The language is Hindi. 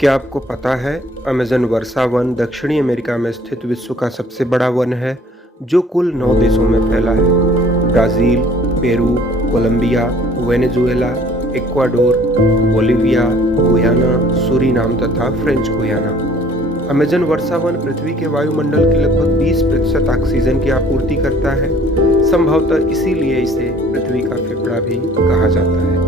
क्या आपको पता है अमेज़न वर्षा वन दक्षिणी अमेरिका में स्थित विश्व का सबसे बड़ा वन है, जो कुल 9 देशों में फैला है। Brazil, Peru, Colombia, Venezuela, Ecuador, Bolivia, Guyana, Suriname तथा फ्रेंच गुयाना। अमेज़न वर्षा वन पृथ्वी के वायुमंडल की लगभग 20% ऑक्सीजन की आपूर्ति करता है। संभवतः इसीलिए इसे पृथ्वी का फेफड़ा भी कहा जाता है।